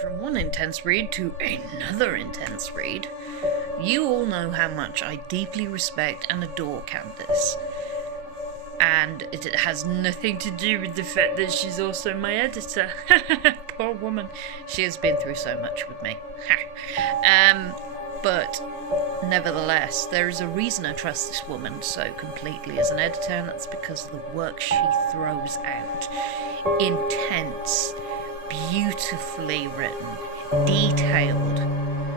From one intense read to another intense read, you all know how much I deeply respect and adore Candace. And it has nothing to do with the fact that she's also my editor. Poor woman. She has been through so much with me. But nevertheless, there is a reason I trust this woman so completely as an editor, and that's because of the work she throws out. Intense, beautifully written, detailed,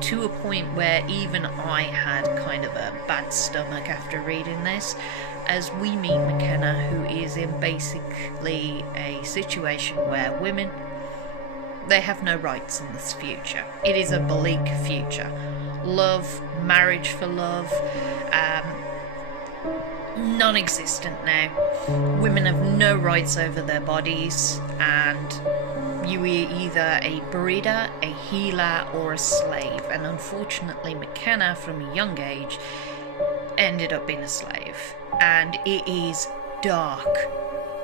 to a point where even I had kind of a bad stomach after reading this, as we meet McKenna, who is in basically a situation where women, they have no rights in this future. It is a bleak future. Love, marriage for love, non-existent now. Women have no rights over their bodies, and you are either a breeder, a healer, or a slave. And unfortunately, McKenna, from a young age, ended up being a slave. And it is dark,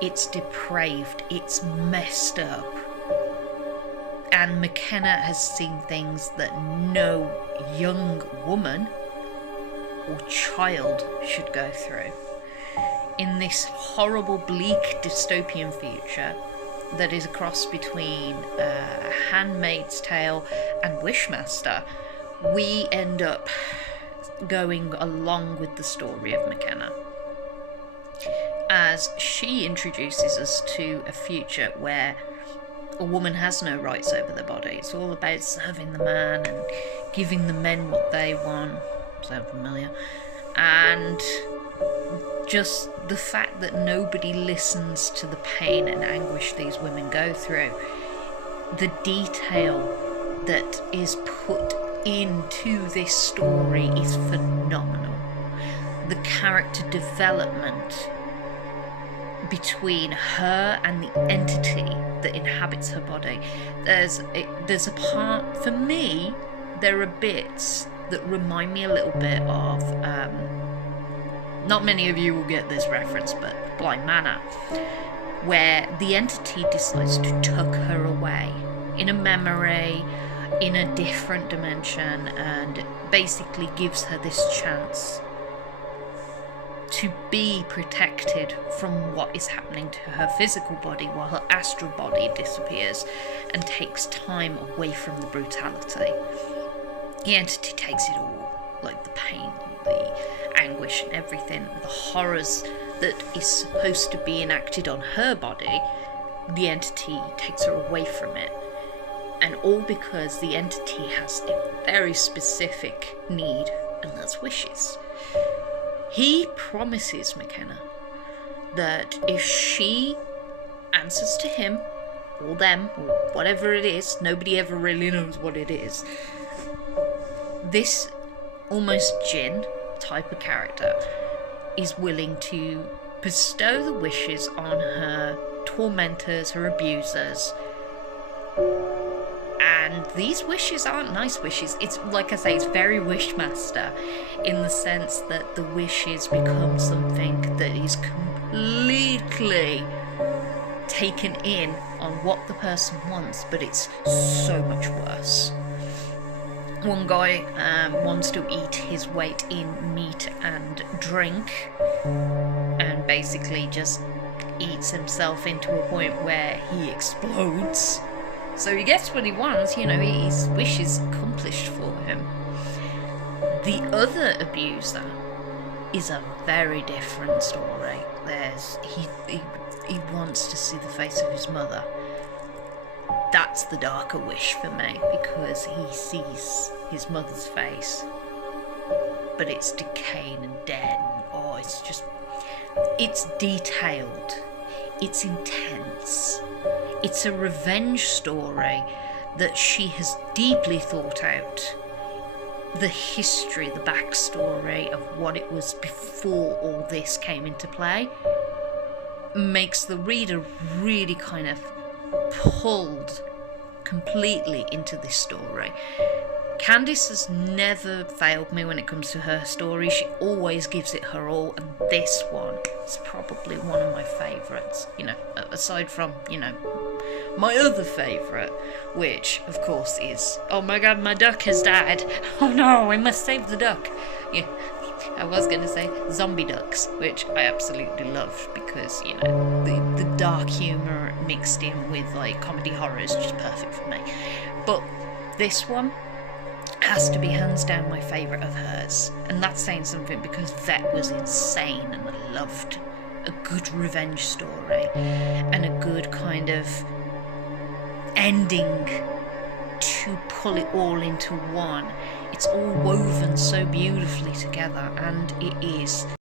it's depraved, it's messed up. And McKenna has seen things that no young woman or child should go through. In this horrible, bleak, dystopian future that is a cross between Handmaid's Tale and Wishmaster, we end up going along with the story of McKenna, as she introduces us to a future where a woman has no rights over their body. It's all about serving the man and giving the men what they want. Sound familiar? And just the fact that nobody listens to the pain and anguish these women go through. The detail that is put into this story is phenomenal. The character development between her and the entity that inhabits her body. There's a part, for me, there are bits that remind me a little bit of, not many of you will get this reference, but Blind Manor, where the entity decides to tuck her away in a memory, in a different dimension, and basically gives her this chance to be protected from what is happening to her physical body while her astral body disappears and takes time away from the brutality. The entity takes it all, like the pain, the anguish and everything, the horrors that is supposed to be enacted on her body, the entity takes her away from it. And all because the entity has a very specific need, and that's wishes. He promises McKenna that if she answers to him, or them, or whatever it is, nobody ever really knows what it is, this almost djinn type of character is willing to bestow the wishes on her tormentors, her abusers. And these wishes aren't nice wishes. It's, like I say, it's very Wishmaster, in the sense that the wishes become something that is completely taken in on what the person wants, but it's so much worse. One guy wants to eat his weight in meat and drink, and basically just eats himself into a point where he explodes. So he gets what he wants, his wish is accomplished for him. The other abuser is a very different story. He wants to see the face of his mother. That's the darker wish for me, because he sees his mother's face, but it's decaying and dead, and it's detailed, it's intense. It's a revenge story that she has deeply thought out. The history, the backstory of what it was before all this came into play, makes the reader really kind of pulled completely into this story. Candace has never failed me when it comes to her story. She always gives it her all, and this one is probably one of my favourites. Aside from, My other favourite, which of course is, oh my god, my duck has died. Oh no, I must save the duck. Yeah, I was going to say zombie ducks, which I absolutely loved because, you know, the dark humour mixed in with like comedy horror is just perfect for me. But this one has to be hands down my favourite of hers, and that's saying something because Vet was insane and I loved a good revenge story and a good kind of ending to pull it all into one. It's all woven so beautifully together, and it is